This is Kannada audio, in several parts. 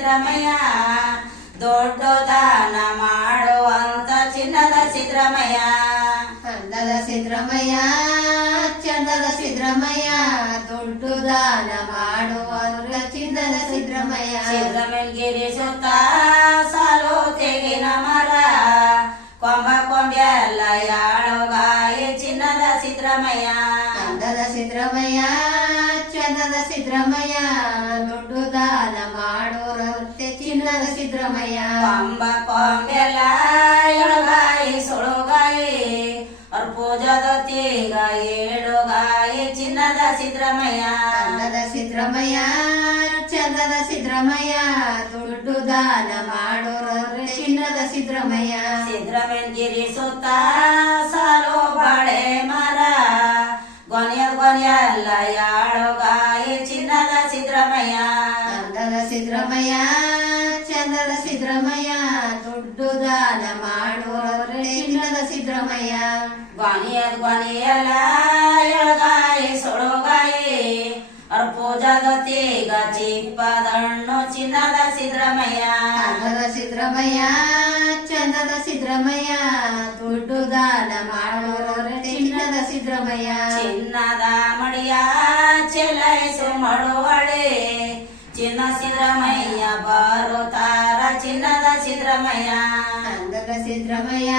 ಸಿದ್ದರಾಮಯ್ಯ ದೊಡ್ಡ ದಾನ ಮಾಡುವಂತ ಚಿನ್ನದ ಸಿದ್ದರಾಮಯ್ಯ ಅಂದದ ಸಿದ್ದರಾಮಯ್ಯ ಚಂದದ ಸಿದ್ದರಾಮಯ್ಯ ದೊಡ್ಡ ದಾನ ಮಾಡುವಂತ ಚಿನ್ನದ ಸಿದ್ದರಾಮಯ್ಯ ಸಿದ್ದರಾಮಯ್ಯಗಿರಿ ಸುತ್ತ ಸಾಲು ತೆಗಿನ ಮರ ಕೊಂಬ ಕೊಂಬೆಲ್ಲ ಯಾಳುಗಾಯಿ ಚಿನ್ನದ ಸಿದ್ದರಾಮಯ್ಯ ಅಂದದ ಸಿದ್ದರಾಮಯ್ಯ ಚಂದದ ಸಿದ್ದರಾಮಯ್ಯ ದೊಡ್ಡ ದಾನ ಮಾಡೋರಂತೆ ಚಿನ್ನದ ಸಿದ್ದರಾಮಯ್ಯ ಕೊಂಬ ಕೊಂಬೆಲ್ಲ ಎಳುಗಾಯಿ ಸುಳುಗಾಯಿ ಅವ್ರ ಪೂಜದ ತೀಗ ಏಳುಗಾಯಿ ಚಿನ್ನದ ಸಿದ್ದರಾಮಯ್ಯ ಅಂದದ ಸಿದ್ದರಾಮಯ್ಯ ಚಂದದ ಸಿದ್ದರಾಮಯ್ಯ ದೊಡ್ಡ ದಾನ ಮಾಡೋರಂತೆ ಚಿನ್ನದ ಸಿದ್ದರಾಮಯ್ಯ ಸಿದ್ದರಾಮಯ್ಯಗಿರಿ ಸುತ್ತ ಸಾಲು ಬಾಳೆ ಮರ ಗೊನೆಯಲ್ಲ ಯಾಳುಗಾಯಿ ಚಿನ್ನದ ಸಿದ್ದರಾಮಯ್ಯ ಅಂದದ ಸಿದ್ದರಾಮಯ್ಯ ಚಂದದ ಸಿದ್ದರಾಮಯ್ಯ ದೊಡ್ಡ ದಾನ ಮಾಡೋರಂತೆ ಚಿನ್ನದ ಸಿದ್ದರಾಮಯ್ಯ ಗೊನೆಯಲ್ಲ ಎಳುಗಾಯಿ ಸುಳುಗಾಯಿ ಅವ್ರ ಪೂಜದ ತೀಗ ಚಿಪ್ಪದಣ್ಣು ಚಿನ್ನದ ಸಿದ್ದರಾಮಯ್ಯ ಅಂದದ ಸಿದ್ದರಾಮಯ್ಯ ಚಂದದ ಸಿದ್ದರಾಮಯ್ಯ ದೊಡ್ಡ ದಾನ ಮಾಡೋರಂತೆ ಚಿನ್ನದ ಸಿದ್ದರಾಮಯ್ಯ ಚಿನ್ನದ ಮಡಿಯ ಚೆಲೈಸು ಮಡುವಳೆ ಚಿನ್ನ ಸಿದ್ದರಾಮಯ್ಯ ಬರುತ್ತಾರ ಚಿನ್ನದ ಸಿದ್ದರಾಮಯ್ಯ ಅಂದದ ಸಿದ್ದರಾಮಯ್ಯ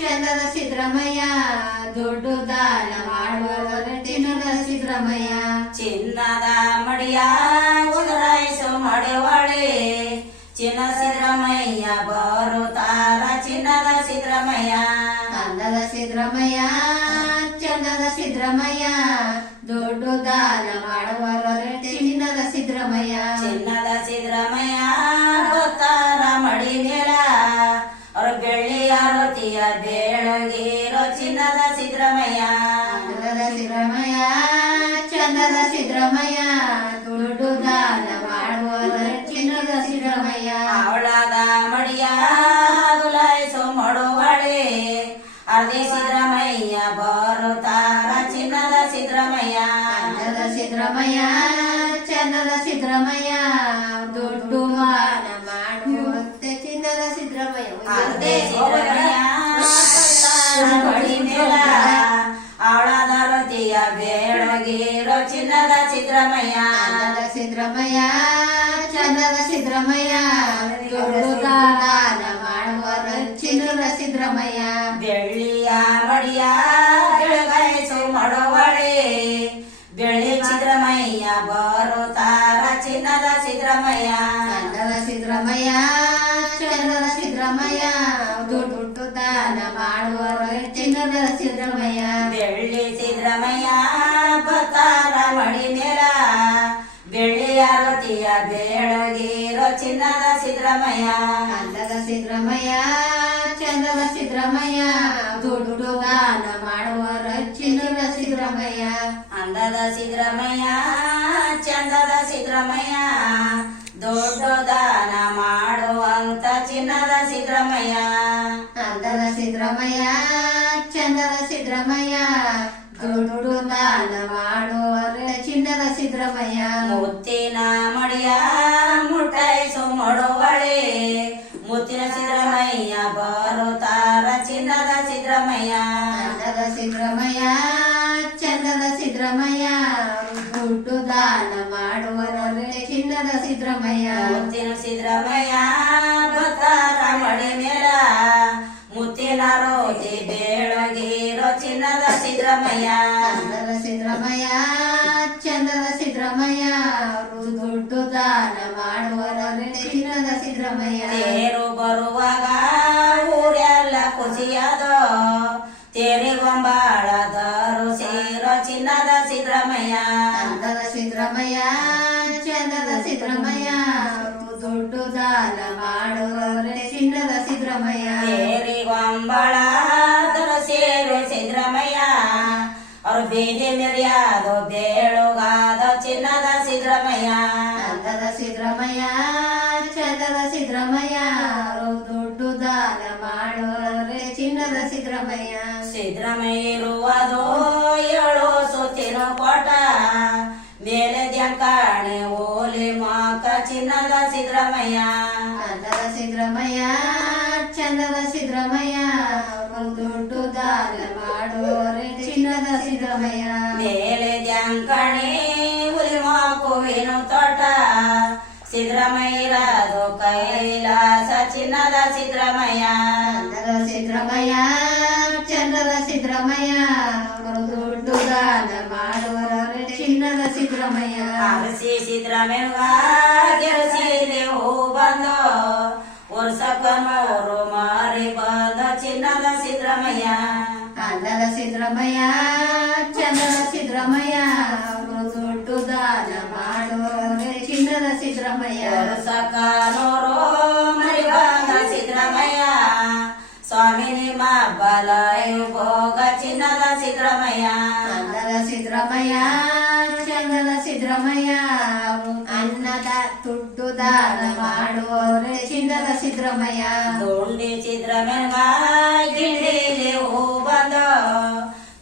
ಚಂದದ ಸಿದ್ದರಾಮಯ್ಯ ದೊಡ್ಡ ದಾನ ಮಾಡುವವರ ಚಿನ್ನದ ಸಿದ್ದರಾಮಯ್ಯ ಚಿನ್ನದ ಮಡಿಯ ಉದರಾಯಿಸು ಮಡುವಳೆ ಚಿನ್ನ ಸಿದ್ದರಾಮಯ್ಯ ಬರುತ್ತಾರ ಚಿನ್ನದ ಸಿದ್ದರಾಮಯ್ಯ ಅಂದದ ಸಿದ್ದರಾಮಯ್ಯ ಚಂದದ ಸಿದ್ದರಾಮಯ್ಯ ದೊಡ್ಡ ದಾನ ಮಾಡುವವರ ಚಿನ್ನದ ಸಿದ್ದರಾಮಯ್ಯ ಚಿನ್ನದ ಸಿದ್ದರಾಮಯ್ಯ ಗೊತ್ತಾರ ಮಡಿ ಮೇಲ ಅವ್ರ ಬೆಳ್ಳಿಯ ರೊತಿಯ ಬೇಳಗಿರೋ ಚಿನ್ನದ ಸಿದ್ದರಾಮಯ್ಯ ಅಂದದ ಸಿದ್ದರಾಮಯ್ಯ ಚಂದದ ಸಿದ್ದರಾಮಯ್ಯ ದೊಡ್ಡ ದಾನ ಮಾಡುವವರ ಚಿನ್ನದ ಸಿದ್ದರಾಮಯ್ಯ ಅವಳದ ಮಡಿಯ ಗುಲಾಯಿಸು ಮಡುವಳೆ ಅರ್ಧಿ ಸಿದ್ದರಾಮಯ್ಯ ಬರುತ್ತಾರ ಚಿನ್ನದ ಸಿದ್ದರಾಮಯ್ಯ ಅಂದದ ಸಿದ್ದರಾಮಯ್ಯ ಚಂದದ ಸಿದ್ದರಾಮಯ್ಯ ದೊಡ್ಡ ದಾನ ಮಾಡುವಂತೆ ಚಿನ್ನದ ಸಿದ್ದರಾಮಯ್ಯ ಅರ್ಧಿ ಸಿದ್ದರಾಮಯ್ಯ ಗೊತ್ತಾರ ಮಡಿ ಮೇಲ ಅವಳದ ರೊತಿಯ ಬೇಳಗಿರೋ ಚಿನ್ನದ ಸಿದ್ದರಾಮಯ್ಯ ಅಂದದ ಸಿದ್ದರಾಮಯ್ಯ ಚಂದದ ಸಿದ್ದರಾಮಯ್ಯ ದೊಡ್ಡ ದಾನ ಮಾಡುವರ ಚಿನ್ನದ ಸಿದ್ದರಾಮಯ್ಯ ಬೆಳ್ಳಿಯ ಮಡಿಯ ಬೆಳಗಾಯಿಸು ಮಡುವಳೆ ಬೆಳ್ಳಿ ಸಿದ್ದರಾಮಯ್ಯ ಬರುತ್ತಾರ ಚಿನ್ನದ ಸಿದ್ದರಾಮಯ್ಯ ಅಂದದ ಸಿದ್ದರಾಮಯ್ಯ ಚಂದದ ಸಿದ್ದರಾಮಯ್ಯ ದೊಡ್ಡ ದಾನ ಮಾಡುವರ ಚಿನ್ನದ ಸಿದ್ದರಾಮಯ್ಯ ಬೆಳ್ಳಿ ಸಿದ್ದರಾಮಯ್ಯ ಬತ್ತಾರ ಮಡಿ ಮೇಲ ಬೆಳ್ಳಿಯ ರೊತಿಯ ಬೆಳಗಿರೋ ಚಿನ್ನದ ಸಿದ್ದರಾಮಯ್ಯ ಅಂದದ ಸಿದ್ದರಾಮಯ್ಯ ಚಂದದ ಸಿದ್ದರಾಮಯ್ಯ ದೊಡ್ಡ ದಾನ ಮಾಡುವರ ಚಿನ್ನದ ಸಿದ್ದರಾಮಯ್ಯ ಅಂದದ ಸಿದ್ದರಾಮಯ್ಯ ಚಂದದ ಸಿದ್ದರಾಮಯ್ಯ ದೊಡ್ಡ ದಾನ ಮಾಡುವಂತ ಚಿನ್ನದ ಸಿದ್ದರಾಮಯ್ಯ ಅಂದದ ಸಿದ್ದರಾಮಯ್ಯ ಚಂದದ ಸಿದ್ದರಾಮಯ್ಯ ದೊಡ್ಡ ದಾನ ಮಾಡುವರ ಚಿನ್ನದ ಸಿದ್ದರಾಮಯ್ಯ ಮುತ್ತಿನ ಮಡಿಯ ಮುಟ್ಟೈಸು ಮಡುವಳೆ ಮುತ್ತಿನ ಸಿದ್ದರಾಮಯ್ಯ ಬರುತ್ತಾರ ಚಿನ್ನದ ಸಿದ್ದರಾಮಯ್ಯ ಅಂದದ ಸಿದ್ದರಾಮಯ್ಯ ಚಂದದ ಸಿದ್ದರಾಮಯ್ಯ ದೊಡ್ಡ ದಾನ ಮಾಡುವರ ಚಿನ್ನದ ಸಿದ್ದರಾಮಯ್ಯ ಮುತ್ತಿನ ಸಿದ್ದರಾಮಯ್ಯ ಬತ್ತಾರ ಮಡಿ ಮೇಲ ಮುತ್ತಿನ ರೋತಿ ಬೆಳಗಿರೋ ಚಿನ್ನದ ಸಿದ್ದರಾಮಯ್ಯ ಅಂದದ ಸಿದ್ದರಾಮಯ್ಯ ಚಂದದ ಸಿದ್ದರಾಮಯ್ಯ ದೊಡ್ಡ ದಾನ ಮಾಡುವರ ಚಿನ್ನದ ಸಿದ್ದರಾಮಯ್ಯ ತೇರು ಬರುವಾಗ ಊರೆಲ್ಲ ಖುಷಿಯಾದ ತೇರಿಗೊಂಬಾಳದರು ಸೇರೋ ಚಿನ್ನದ ಸಿದ್ದರಾಮಯ್ಯ ಅಂದದ ಸಿದ್ದರಾಮಯ್ಯ ಚಂದದ ಸಿದ್ದರಾಮಯ್ಯ ದೊಡ್ಡ ದಾನ ಮಾಡುವರ ಚಿನ್ನದ ಸಿದ್ದರಾಮಯ್ಯ ತೇರಿಗೊಂಬಾಳದರ ಸೇರೋ ಸಿದ್ದರಾಮಯ್ಯ ಅವ್ರ ಬೀದಿ ಮೆರಿಯಾದ ಬೇಳುಗಾದ ಚಿನ್ನದ ಸಿದ್ದರಾಮಯ್ಯ ಅಂದದ ಸಿದ್ದರಾಮಯ್ಯ ಚಂದದ ಸಿದ್ದರಾಮಯ್ಯ ದೊಡ್ಡ ದಾನ ಮಾಡುವರ ಚಿನ್ನದ ಸಿದ್ದರಾಮಯ್ಯ ಸಿದ್ದರಾಮಯ್ಯ ಇರುವುದು ಏಳು ಸುತ್ತಿನ ಕೋಟ ಮೇಲೆ ದ್ಯಾಂಕಾಣೆ ಓಲಿ ಮಾಕ ಚಿನ್ನದ ಸಿದ್ದರಾಮಯ್ಯ ಅಂದದ ಸಿದ್ದರಾಮಯ್ಯ ಚಂದದ ಸಿದ್ದರಾಮಯ್ಯ ದುಡ್ಡು ದಾನ ಮಾಡೋರೆ ಚಿನ್ನದ ಸಿದ್ದರಾಮಯ್ಯ ಮೇಲೆ ದ್ಯಾಂಕಣಿ ಹುಲಿ ಮಾಕುವಿನ ತೋಟ ಸಿದ್ದರಾಮಯ್ಯರದು ಕೈಲಾಸ ಚಿನ್ನದ ಸಿದ್ದರಾಮಯ್ಯ ಅಂದದ ಸಿದ್ದರಾಮಯ್ಯ ಚಂದದ ಸಿದ್ದರಾಮಯ್ಯ ದುಡ್ಡು ದಾನ ಮಾಡೋರೆ ಚಿನ್ನದ ಸಿದ್ದರಾಮಯ್ಯ ಅರಸಿ ಸಿದ್ದರಾಮಯ್ಯ ಗೆರಸಿದೆ ಹೂ ಬಂದು ವರ್ಷಕ್ಕನೂರು ಮಾರಿ ಬಂದ ಚಿನ್ನದ ಸಿದ್ದರಾಮಯ್ಯ ಅಂದದ ಸಿದ್ದರಾಮಯ್ಯ ಚಂದದ ಸಿದ್ದರಾಮಯ್ಯ ದುಡ್ಡು ದಾನ ಮಾಡೋರೆ ಚಿನ್ನದ ಸಿದ್ದರಾಮಯ್ಯ ವರ್ಷಕ್ಕನೂರು ಮರಿ ಬಂದ ಸಿದ್ದರಾಮಯ್ಯ ಸ್ವಾಮಿ ನಿಮ್ಮ ಬಲಾಯು ಭೋಗ ಚಿನ್ನದ ಸಿದ್ದರಾಮಯ್ಯ ಅಂದದ ಸಿದ್ದರಾಮಯ್ಯ ಚಂದದ ಸಿದ್ದರಾಮಯ್ಯ ಅನ್ನದ ದುಡ್ಡು ದಾನ ಮಾಡೋರೆ ಚಿನ್ನದ ಸಿದ್ದರಾಮಯ್ಯ ದುಂಡಿ ಸಿದ್ದರಾಮಯ್ಯ ಗಿಂಡಿಲಿ ಹೂ ಬಂದ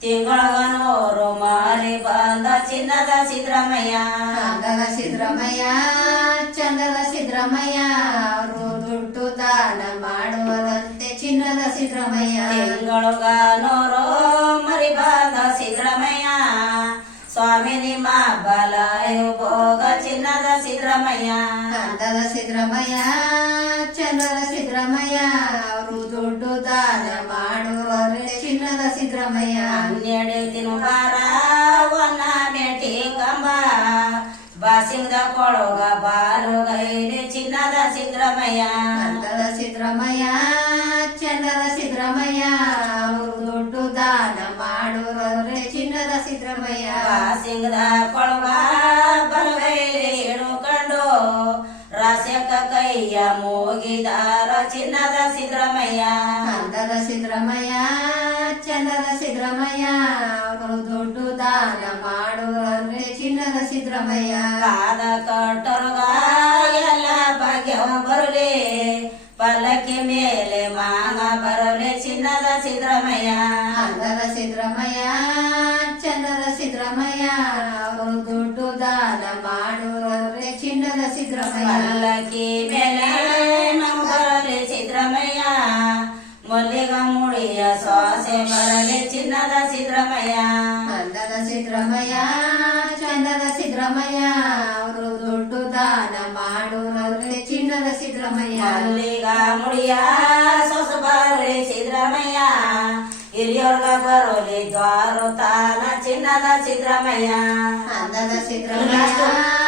ತಿಂಗಳಗನೂರು ಮಾರಿ ಬಂದ ಚಿನ್ನದ ಸಿದ್ದರಾಮಯ್ಯ ಅಂದದ ಸಿದ್ದರಾಮಯ್ಯ ಚಂದದ ಸಿದ್ದರಾಮಯ್ಯ ದುಡ್ಡು ದಾನ ಮಾಡುವರಂತೆ ಚಿನ್ನದ ಸಿದ್ದರಾಮಯ್ಯ ತಿಂಗಳಗನೂರು ಮರಿ ಬಂದ ಸಿದ್ದರಾಮಯ್ಯ ಸ್ವಾಮಿ ನಿಮ್ಮ ಬಲಾಯು ಭೋಗ ಚಿನ್ನದ ಸಿದ್ದರಾಮಯ್ಯ ಅಂದದ ಸಿದ್ದರಾಮಯ್ಯ ಚಂದದ ಸಿದ್ದರಾಮಯ್ಯ ದುಡ್ಡು ದಾನ ಮಾಡುವರೆ ಚಿನ್ನದ ಸಿದ್ದರಾಮಯ್ಯ ಹನ್ನೆರಡು ತಿಂಗಳ ಒನ್ನ ಮೇಟಿ ಕಂಬ ಬಾಸಿಂಗದ ಕೊಳಗ ಬಾಲು ಗೈಲಿ ಚಿನ್ನದ ಸಿದ್ದರಾಮಯ್ಯ ಅಂದದ ಸಿದ್ದರಾಮಯ್ಯ ಚಂದದ ಸಿದ್ದರಾಮಯ್ಯ ದುಡ್ಡು ದಾನ ಮಾಡುವರೆ ಚಿನ್ನದ ಸಿದ್ದರಾಮಯ್ಯ ಬಾಸಿಂಗದ ಕೊಳಗ ಬಲಗೈಲಿ ಹಿಡ್ಕೊಂಡು ರಾಸ್ಯಕ ಕೈಯ ಮೂಗಿದಾರ ಚಿನ್ನದ ಸಿದ್ದರಾಮಯ್ಯ ಅಂದದ ಸಿದ್ದರಾಮಯ್ಯ ಚಂದದ ಸಿದ್ದರಾಮಯ್ಯ ದುಡ್ಡು ದಾನ ಮಾಡುವರೆ ಚಿನ್ನದ ಸಿದ್ದರಾಮಯ್ಯ ಕಾದ ಕಟ್ಟರುಗ ಎಲ್ಲ ಭಾಗ್ಯವ ಬರಲಿ ಪಲ್ಲಕ್ಕಿ ಮೇಲೆ ಮಾಂಗ ಬರಲಿ ಚಿನ್ನದ ಸಿದ್ದರಾಮಯ್ಯ ಅಂದದ ಸಿದ್ದರಾಮಯ್ಯ ಚಂದದ ಸಿದ್ದರಾಮಯ್ಯ ದುಡ್ಡು ದಾನ ಮಾಡುವರೆ ಚಿನ್ನದ ಸಿದ್ದರಾಮಯ್ಯ ಪಲ್ಲಕ್ಕಿ ಮೇಲೆ ನಮ್ ಬರಲಿ ಸಿದ್ದರಾಮಯ್ಯ ಮಲ್ಲಿಗ ಮುಡಿಯ ಶ್ವಾಸೆ ಬರಲಿ ಚಿನ್ನದ ಸಿದ್ದರಾಮಯ್ಯ ಅಂದದ ಸಿದ್ದರಾಮಯ್ಯ ಚಂದದ ಸಿದ್ದರಾಮಯ್ಯ ದುಡ್ಡು ದಾನ ಮಾಡುವರೆ ಚಿನ್ನದ ಸಿದ್ದರಾಮಯ್ಯ ಮಲ್ಲಿಗ ಮುಡಿಯ ಸೊಸು ಬರಲಿ ಸಿದ್ದರಾಮಯ್ಯ ಹಿರಿಯರ್ಗ ಬರಲಿ ದ್ವಾರು ತಾನ ಚಿನ್ನದ ಸಿದ್ದರಾಮಯ್ಯ ಅಂದದ ಸಿದ್ದರಾಮಯ್ಯ